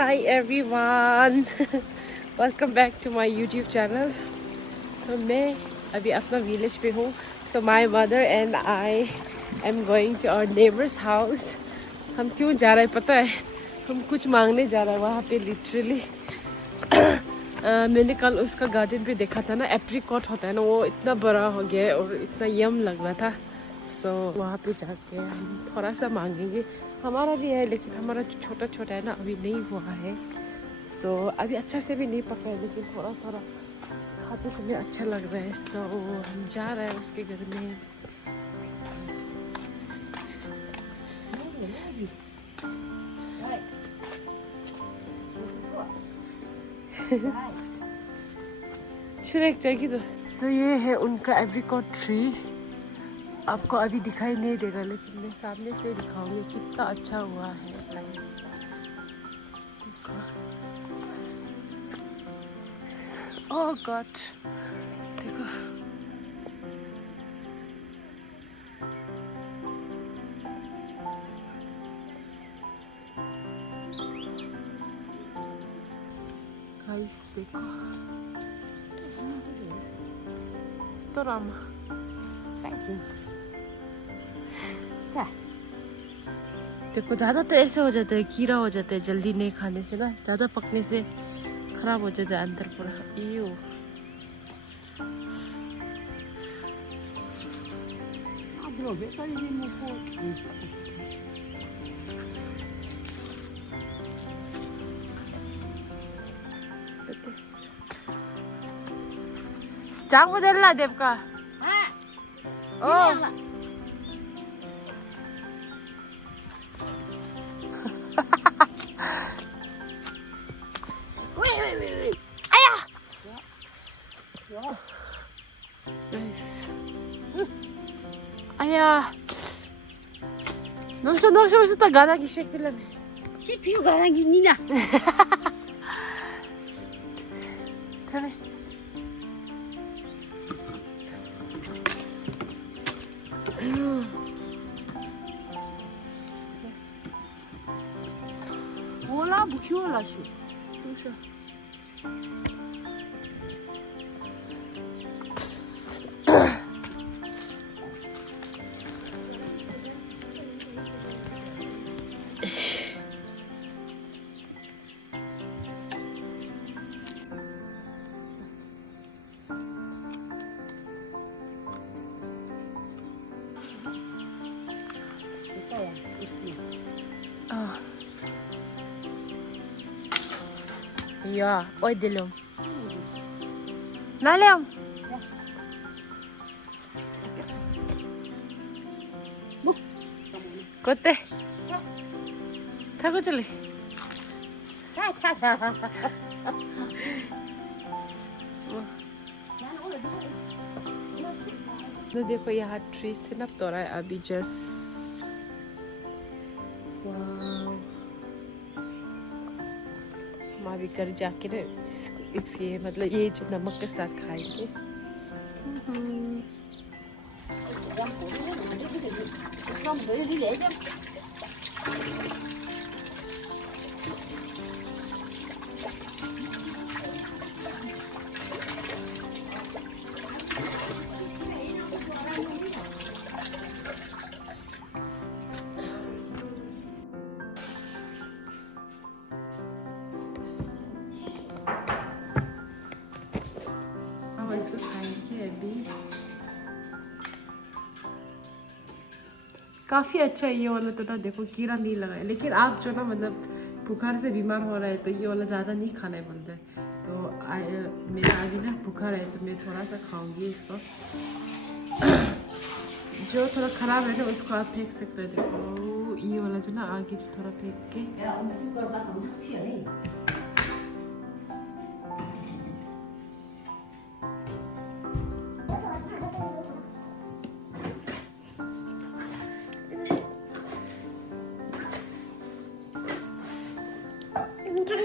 Hi everyone. Welcome back to my YouTube channel. तो मैं अभी अपना विलेज पे हूँ. So my mother and I am going to our neighbor's house. हम क्यों जा रहे हैं पता है? हम कुछ मांगने जा रहे हैं वहाँ पे लिटरली. मैंने कल उसका गार्डन पे देखा था ना, एप्रिकॉट होता है ना, वो इतना बड़ा हो गया है और इतना यम लग रहा था. So वहाँ पे जाके हम थोड़ा सा मांगेंगे. हमारा भी है लेकिन हमारा छोटा छोटा है ना, अभी नहीं हुआ है. So अभी अच्छा से भी नहीं पका है लेकिन थोड़ा थोड़ा खाते समय अच्छा लग रहा है. So हम जा रहे हैं उसके घर में. छुरेक चाहिए तो. So ये है उनका एप्रिकॉट ट्री. आपको अभी दिखाई नहीं देगा लेकिन मैं सामने से दिखाऊंगी कितना अच्छा हुआ है. ओह गॉड, देखो. गाइस देखो तो राम. देखो ज़्यादातर ऐसे हो जाता है, कीड़ा हो जाता है जल्दी नहीं खाने से ना, ज़्यादा पकने से खराब हो जाता है अंदर पूरा. ईयो. चांग बदलना देव का. ओ 아야, 너무 있었다. 가나기 시작하려면. CPU 가나기 니나. 다음에. 몰라 뭐 키워라 슈. 就是。Ja, oi dilum. Nalem. Kote. Thago chale. तो देखो यहाँ ट्री से ना तोड़ा है अभी जस्ट. वाव. हम अभी कर जाके ना इसके मतलब ये जो नमक के साथ खाएंगे. इसको खाएंगे अभी. काफ़ी अच्छा है ये वाला तो ना. देखो कीड़ा नहीं लगा है लेकिन आप जो ना मतलब बुखार से बीमार हो रहा है तो ये वाला ज़्यादा नहीं खाना है बोलते हैं. तो मेरा अभी ना बुखार है तो मैं थोड़ा सा खाऊंगी इसको. जो थोड़ा ख़राब है ना उसको आप फेंक सकते हैं. देखो ये वाला जो ना आगे जो थोड़ा फेंक के. 미ठा리